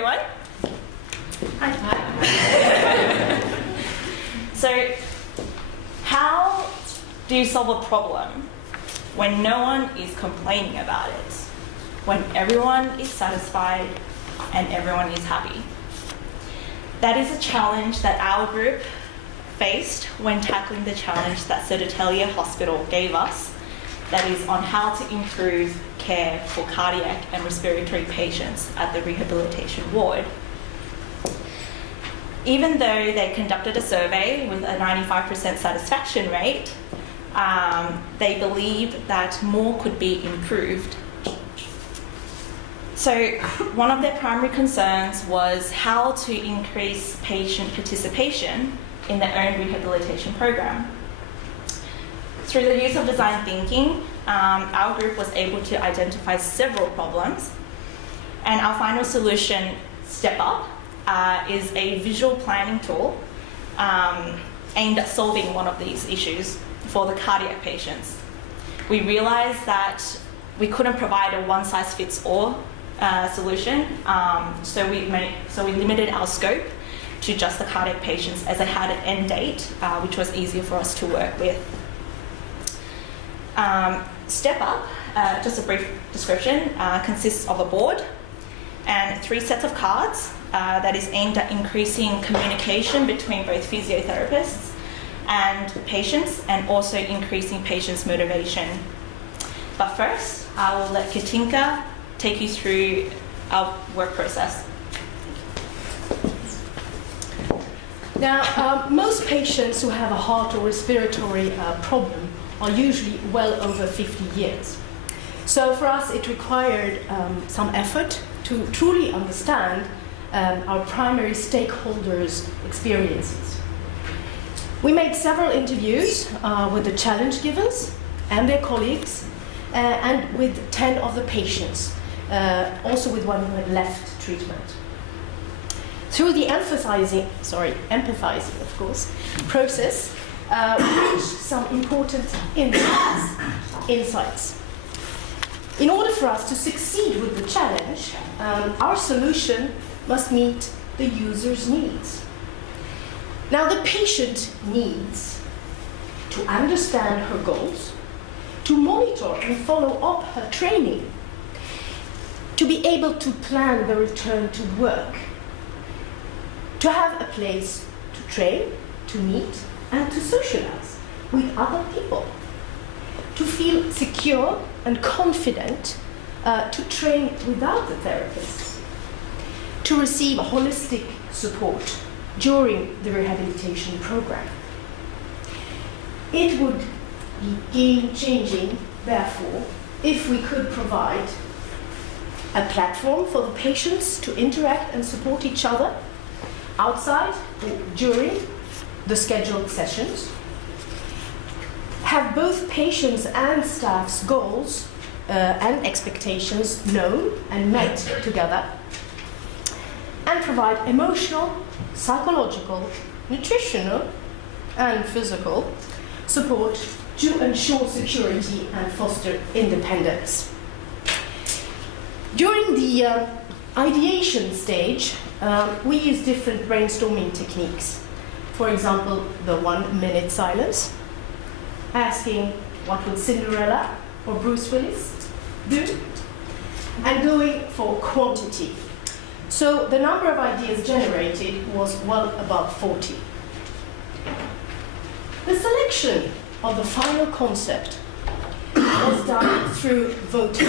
everyone. Hi. So, how do you solve a problem when no one is complaining about it? When everyone is satisfied and everyone is happy? That is a challenge that our group faced when tackling the challenge that Södertälje Hospital gave us, that is on how to improve care for cardiac and respiratory patients at the rehabilitation ward. Even though they conducted a survey with a 95% satisfaction rate, they believed that more could be improved. So one of their primary concerns was how to increase patient participation in their own rehabilitation program. Through the use of design thinking, our group was able to identify several problems, and our final solution, Step Up, is a visual planning tool aimed at solving one of these issues for the cardiac patients. We realized that we couldn't provide a one-size-fits-all solution, so we limited our scope to just the cardiac patients, as they had an end date, which was easier for us to work with. Step Up, just a brief description, consists of a board and 3 sets of cards that is aimed at increasing communication between both physiotherapists and patients, and also increasing patients' motivation. But first, I will let Katinka take you through our work process. Now, most patients who have a heart or respiratory problem are usually well over 50 years. So for us, it required some effort to truly understand our primary stakeholders' experiences. We made several interviews with the challenge givers and their colleagues, and with 10 of the patients, also with one who had left treatment. Through the empathizing, of course, process, we reached some important insights. In order for us to succeed with the challenge, our solution must meet the user's needs. Now, the patient needs to understand her goals, to monitor and follow up her training, to be able to plan the return to work, to have a place to train, to meet, and to socialize with other people, to feel secure and confident to train without the therapist, to receive holistic support during the rehabilitation program. It would be game-changing, therefore, if we could provide a platform for the patients to interact and support each other outside or during the scheduled sessions, have both patients' and staff's goals and expectations known and met together, and provide emotional, psychological, nutritional, and physical support to ensure security and foster independence. During the ideation stage, we use different brainstorming techniques. For example, the 1-minute silence, asking what would Cinderella or Bruce Willis do, and going for quantity. So the number of ideas generated was well above 40. The selection of the final concept was done through voting.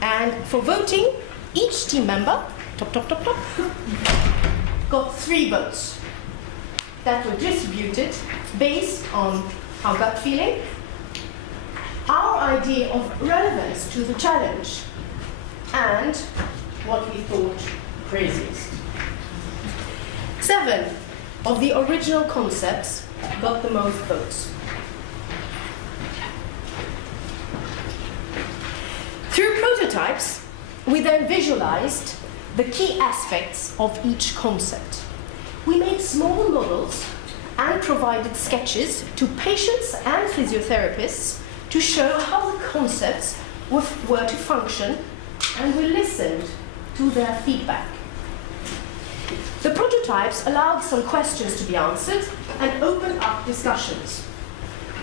And for voting, each team member, got 3 votes that were distributed based on our gut feeling, our idea of relevance to the challenge, and what we thought craziest. 7 of the original concepts got the most votes. Through prototypes, we then visualized the key aspects of each concept. We made small models and provided sketches to patients and physiotherapists to show how the concepts were to function, and we listened to to their feedback. The prototypes allowed some questions to be answered and opened up discussions.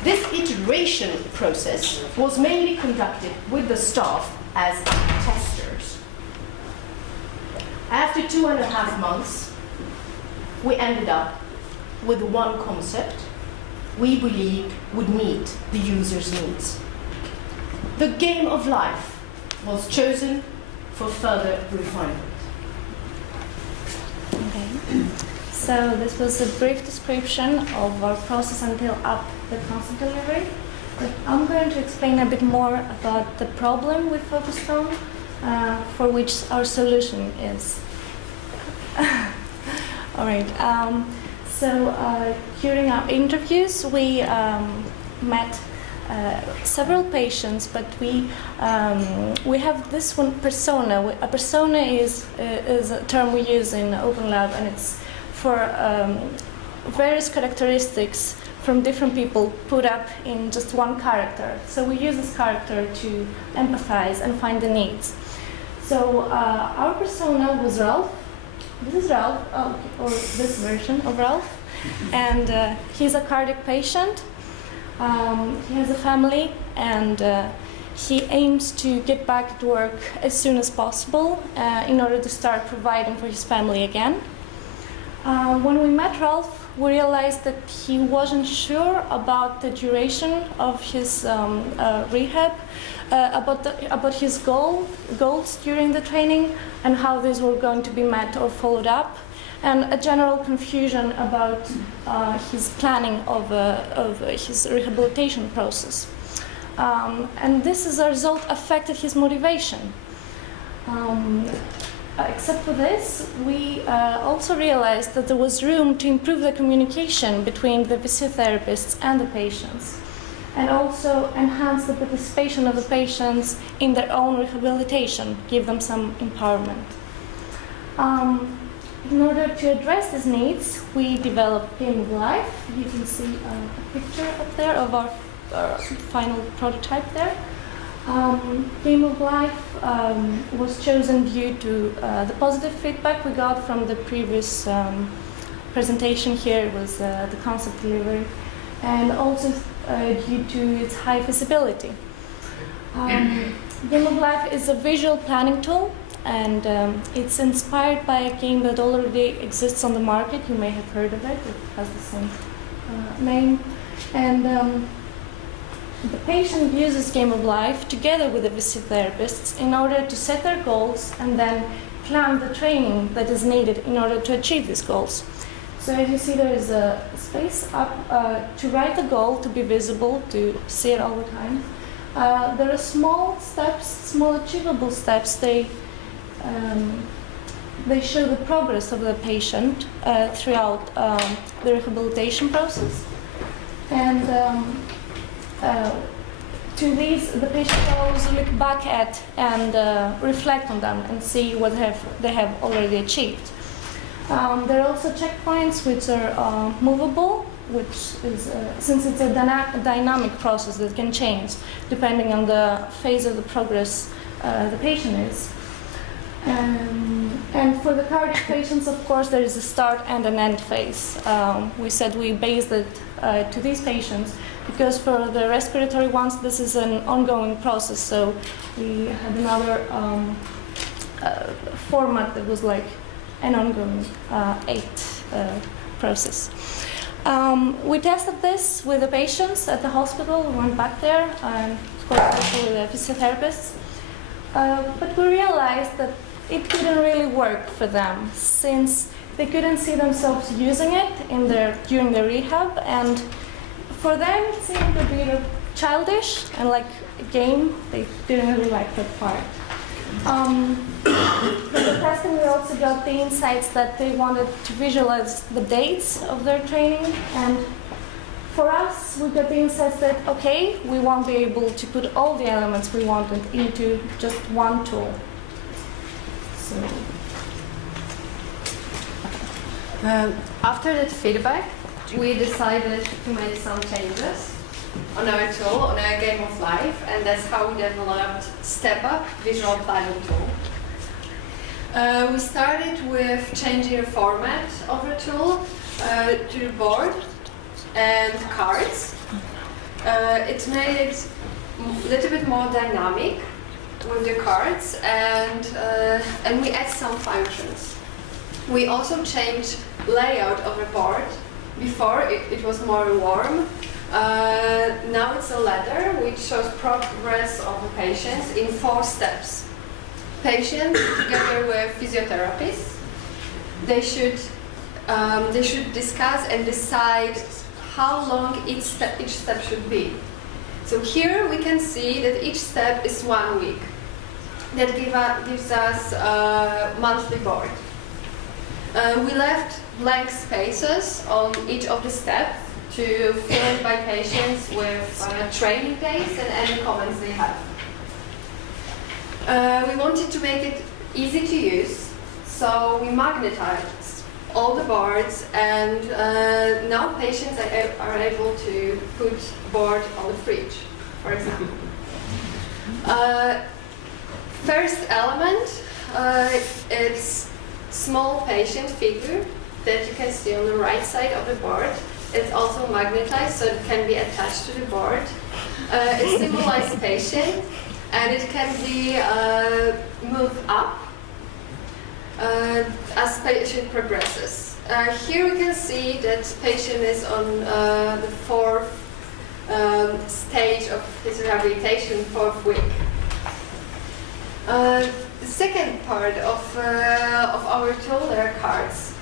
This iteration process was mainly conducted with the staff as testers. After 2.5 months, we ended up with one concept we believed would meet the user's needs. The game of life was chosen for further refinement. Okay. So this was a brief description of our process until up the concept delivery. But I'm going to explain a bit more about the problem we focused on, for which our solution is. All right. During our interviews, we met several patients, but we have this one persona. A persona is a term we use in Openlab, and it's for various characteristics from different people put up in just one character. So we use this character to empathize and find the needs. So our persona was Ralph. This is Ralph, or this version of Ralph, and he's a cardiac patient. He has a family, and he aims to get back to work as soon as possible in order to start providing for his family again. When we met Ralph, we realized that he wasn't sure about the duration of his rehab, about his goals during the training, and how these were going to be met or followed up, and a general confusion about his planning of his rehabilitation process. And this, as a result, affected his motivation. Except for this, we also realized that there was room to improve the communication between the physiotherapists and the patients, and also enhance the participation of the patients in their own rehabilitation, give them some empowerment. In order to address these needs, we developed Game of Life. You can see a picture up there of our final prototype there. Game of Life was chosen due to the positive feedback we got from the previous presentation here. It was the concept delivery, and also due to its high feasibility. Game of Life is a visual planning tool, and it's inspired by a game that already exists on the market. You may have heard of it. It has the same name. And the patient uses Game of Life together with the physiotherapists in order to set their goals and then plan the training that is needed in order to achieve these goals. So as you see, there is a space up to write the goal, to be visible, to see it all the time. There are small steps, small achievable steps. They show the progress of the patient throughout the rehabilitation process. And to these, the patient can always look back at and reflect on them and see what they have already achieved. There are also checkpoints which are movable, which is, since it's a dynamic process that can change depending on the phase of the progress the patient is. And for the cardiac patients, of course, there is a start and an end phase. We said we based it to these patients because for the respiratory ones, this is an ongoing process. So we had another format that was like an ongoing 8 process. We tested this with the patients at the hospital. We went back there, and of course also with the physiotherapists. But we realized that it didn't really work for them, since they couldn't see themselves using it during their rehab, and for them it seemed a bit childish and like a game. They didn't really like that part. From the testing, we also got the insights that they wanted to visualize the dates of their training, and for us, we got the insights that, okay, we won't be able to put all the elements we wanted into just one tool. So. After that feedback, we decided to make some changes on our tool, on our Game of Life, and that's how we developed Step Up Visual Planning Tool. We started with changing the format of the tool to the board and cards. It made it a little bit more dynamic with the cards, and we add some functions. We also changed layout of the board. Before it was more warm. Now it's a ladder which shows progress of the patients in 4 steps. Patients together with physiotherapists, they should discuss and decide how long each step should be. So here we can see that each step is 1 week. That gives us a monthly board. We left blank spaces on each of the steps to fill it by patients with training days and any comments they have. We wanted to make it easy to use, so we magnetized all the boards, and now patients are able to put board on the fridge, for example. First element is small patient figure that you can see on the right side of the board. It's also magnetized, so it can be attached to the board. It symbolizes patient, and it can be moved up as patient progresses. Here we can see that patient is on the 4th stage of his rehabilitation, 4th week. The second part of our tool, there are cards.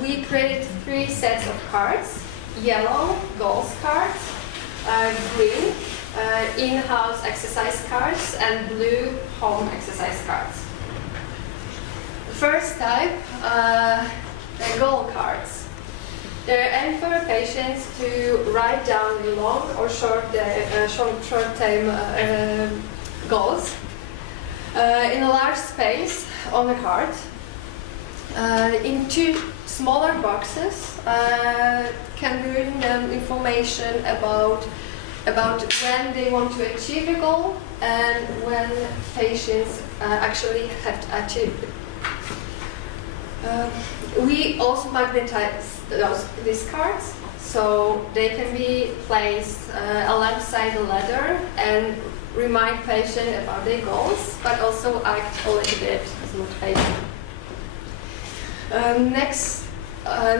We created 3 sets of cards: yellow, goals cards, green, in-house exercise cards, and blue, home exercise cards. The first type, the goal cards. They're aimed for patients to write down the long or short-term goals in a large space on the card. In 2 smaller boxes can be written down information about when they want to achieve a goal and when patients actually have to achieve it. We also magnetize these cards, so they can be placed alongside the ladder and remind patients about their goals, but also act a little bit as motivation.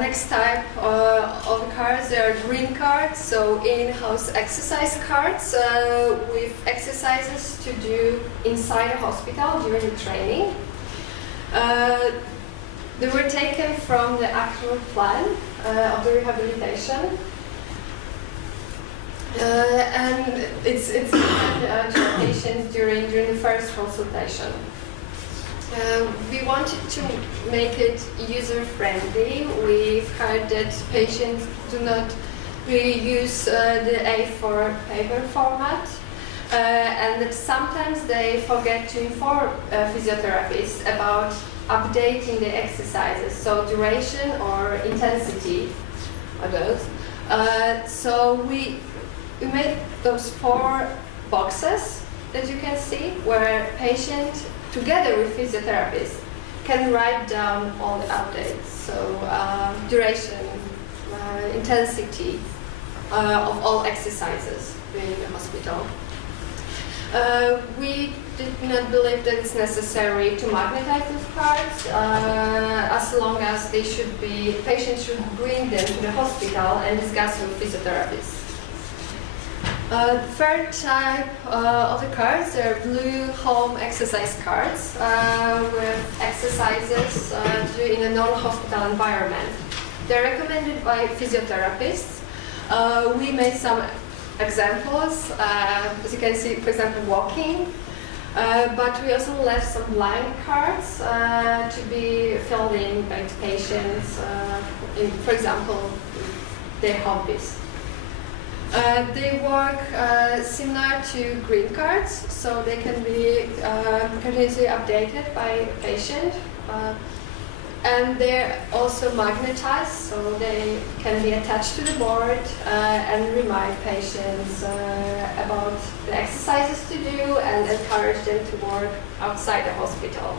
Next type of cards, there are green cards, so in-house exercise cards with exercises to do inside a hospital during the training. They were taken from the actual plan of the rehabilitation. And it's given to patients during the first consultation. We wanted to make it user-friendly. We've heard that patients do not really use the A4 paper format, and that sometimes they forget to inform physiotherapists about updating the exercises, so duration or intensity of those. So we made those 4 boxes that you can see, where patient together with physiotherapists can write down all the updates, so duration, intensity of all exercises in the hospital. We did not believe that it's necessary to magnetize those cards, as long as patients should bring them to the hospital and discuss with physiotherapists. The third type of the cards are blue home exercise cards with exercises to do in a non-hospital environment. They're recommended by physiotherapists. We made some examples, as you can see, for example, walking, but we also left some blank cards to be filled in by patients, for example, their hobbies. They work similar to green cards, so they can be continuously updated by patient. And they're also magnetized, so they can be attached to the board and remind patients about the exercises to do and encourage them to work outside the hospital.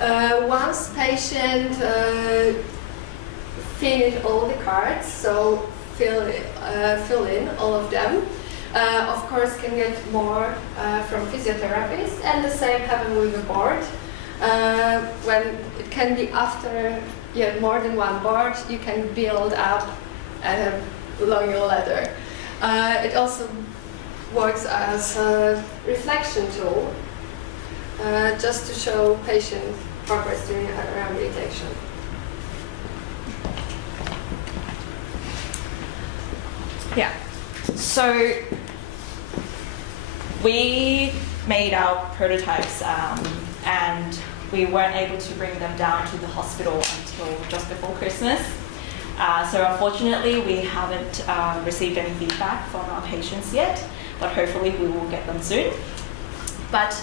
Once patient finish all the cards, so fill in all of them, of course can get more from physiotherapists, and the same happen with the board. When it can be after more than one board, you can build up a longer ladder. It also works as a reflection tool, just to show patient progress during rehabilitation. Yeah. So we made our prototypes and we weren't able to bring them down to the hospital until just before Christmas. So unfortunately, we haven't received any feedback from our patients yet, but hopefully we will get them soon. But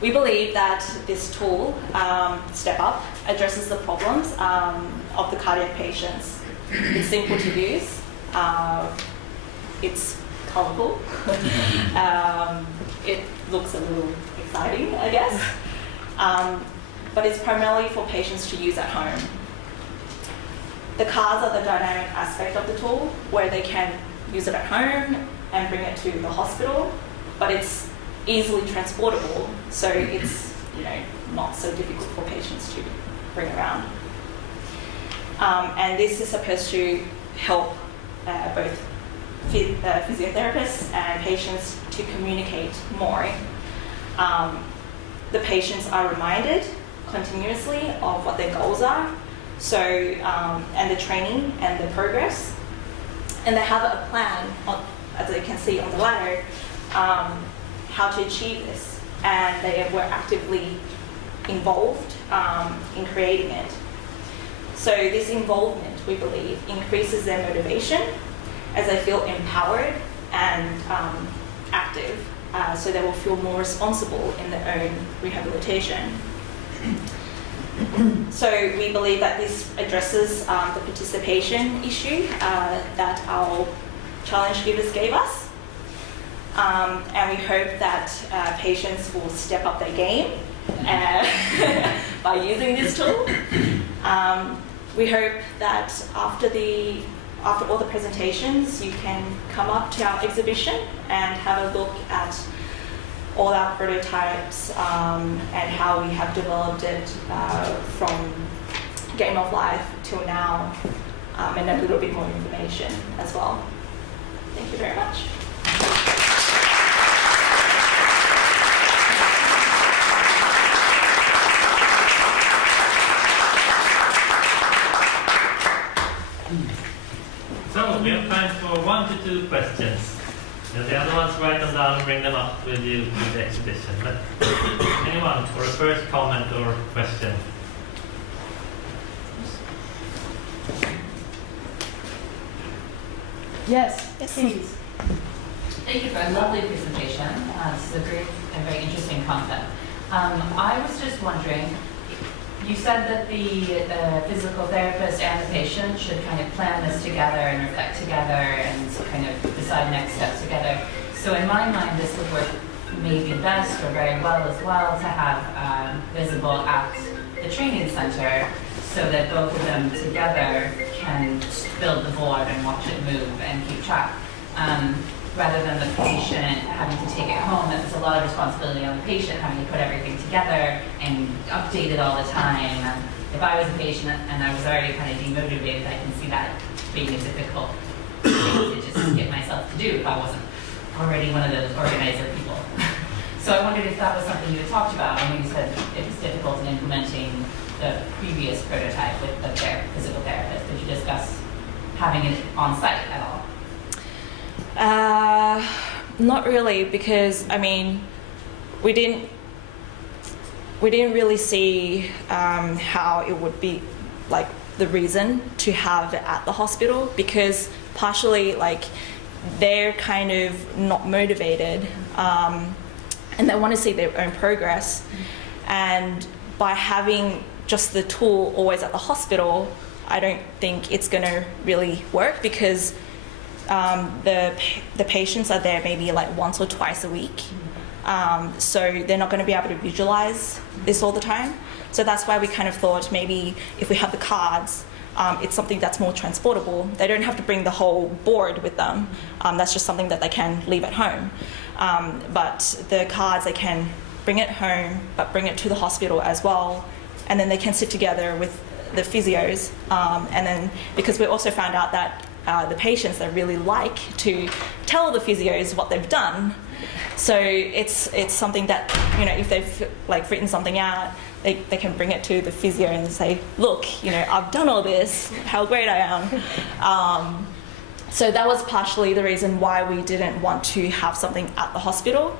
we believe that this tool, Step Up, addresses the problems of the cardiac patients. It's simple to use. It's colourful. It looks a little exciting, I guess. But it's primarily for patients to use at home. The cards are the dynamic aspect of the tool, where they can use it at home and bring it to the hospital, but it's easily transportable, so it's not so difficult for patients to bring around. And this is supposed to help both physiotherapists and patients to communicate more. The patients are reminded continuously of what their goals are, so and the training and the progress, and they have a plan, as you can see on the ladder, how to achieve this, and they were actively involved in creating it. So this involvement, we believe, increases their motivation as they feel empowered and active, so they will feel more responsible in their own rehabilitation. So we believe that this addresses the participation issue that our challenge givers gave us. And we hope that patients will step up their game by using this tool. We hope that after all the presentations, you can come up to our exhibition and have a look at all our prototypes and how we have developed it from Game of Life till now, and a little bit more information as well. Thank you very much. So we have time for 1 to 2 questions. The other ones, write them down and bring them up with you to the exhibition. But anyone for a first comment or question? Yes, please. Thank you for a lovely presentation. This is a great and very interesting concept. I was just wondering, you said that the physical therapist and the patient should kind of plan this together and reflect together and kind of decide next steps together. So in my mind, this would work maybe best or very well as well to have visible at the training center, so that both of them together can build the board and watch it move and keep track. Rather than the patient having to take it home, that was a lot of responsibility on the patient, having to put everything together and update it all the time. And if I was a patient and I was already kind of demotivated, I can see that being a difficult thing to just get myself to do if I wasn't already one of those organizer people. So I wondered if that was something you had talked about. I know you said it was difficult in implementing the previous prototype with the physical therapist. Did you discuss having it on site at all? Not really, because I mean, we didn't really see how it would be like the reason to have it at the hospital, because partially like they're kind of not motivated and they want to see their own progress, and by having just the tool always at the hospital, I don't think it's going to really work, because the patients are there maybe like once or twice a week, so they're not going to be able to visualize this all the time. So that's why we kind of thought maybe if we have the cards, it's something that's more transportable. They don't have to bring the whole board with them. That's just something that they can leave at home. But the cards, they can bring it home, but bring it to the hospital as well. And then they can sit together with the physios. And then, because we also found out that the patients, they really like to tell the physios what they've done. So it's something that, if they've written something out, they can bring it to the physio and say, look, I've done all this, how great I am. So that was partially the reason why we didn't want to have something at the hospital,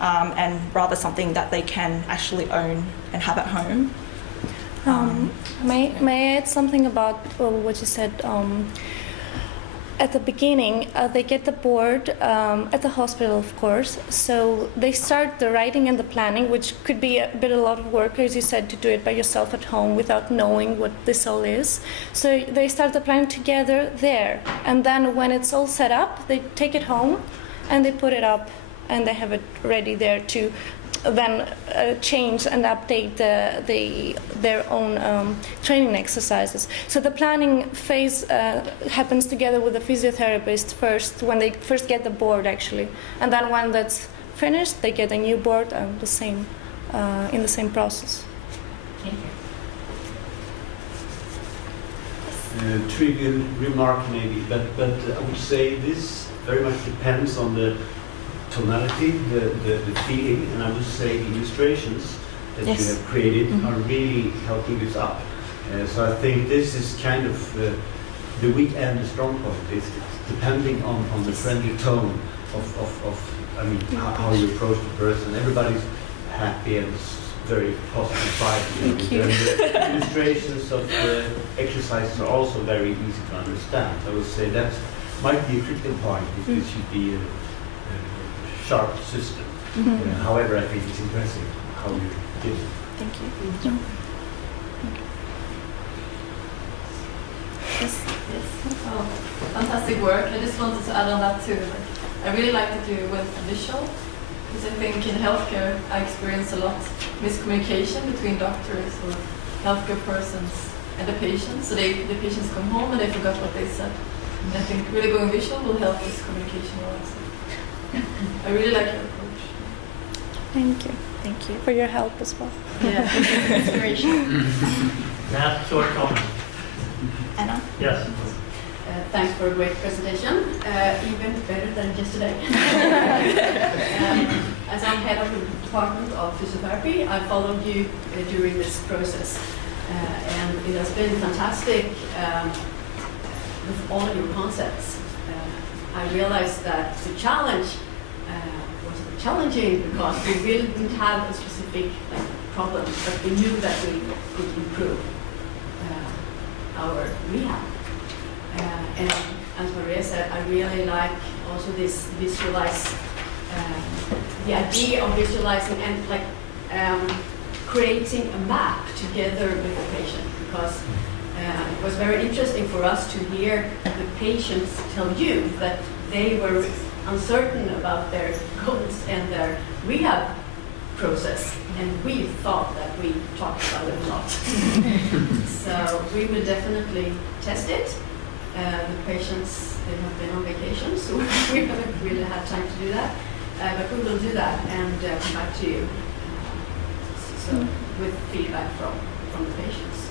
and rather something that they can actually own and have at home. May I add something about what you said? At the beginning, they get the board at the hospital, of course. So they start the writing and the planning, which could be a lot of work, as you said, to do it by yourself at home without knowing what this all is. So they start the planning together there. And then when it's all set up, they take it home and they put it up and they have it ready there to then change and update their own training exercises. So the planning phase happens together with the physiotherapist first, when they first get the board actually, and then when that's finished, they get a new board and in the same process. Thank you. Trivial remark maybe, but I would say this very much depends on the tonality, the feeling, and I would say the illustrations that Yes. you have created are really helping this up. So I think this is kind of the weak and the strong point. It's depending on the friendly tone of how you approach the person. Everybody's happy and very positive vibe. Thank you. And the illustrations of the exercises are also very easy to understand. I would say that might be a critical point if this should be a sharp system. However, I think it's impressive how you did it. Thank you. Yes. Oh, fantastic work. I just wanted to add on that too. I really like that you went visual, because I think in healthcare I experience a lot miscommunication between doctors or healthcare persons and the patients. So the patients come home and they forgot what they said. And I think really going visual will help this communication also. I really like your approach. Thank you. Thank you for your help as well. Yeah, inspiration. Last short comment. Anna? Yes. Thanks for a great presentation, even better than yesterday. As I'm head of the Department of Physiotherapy, I followed you during this process, and it has been fantastic with all of your concepts. I realized that the challenge was challenging because we really didn't have a specific problem, but we knew that we could improve our rehab. And as Maria said, I really like also this the idea of visualizing and creating a map together with the patient, because it was very interesting for us to hear the patients tell you that they were uncertain about their goals and their rehab process, and we thought that we talked about it a lot. So we will definitely test it. The patients, they have been on vacation, so we haven't really had time to do that. But we will do that and come back to you so with feedback from the patients.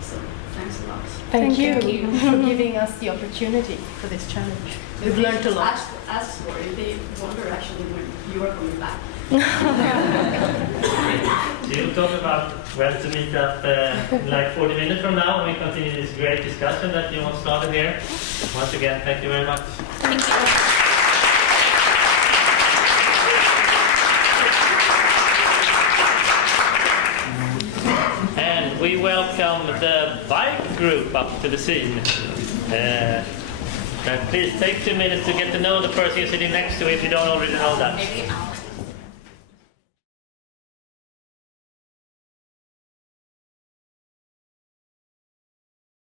So thanks a lot. Thank you you. for giving us the opportunity for this challenge. We've learned a lot. Ask for it. They wonder actually when you are coming back. So you'll talk about when to meet up in like 40 minutes from now, and we continue this great discussion that you all started here. Once again, thank you very much. Thank you. And we welcome the bike group up to the scene. Please take 2 minutes to get to know the person you're sitting next to if you don't already know that.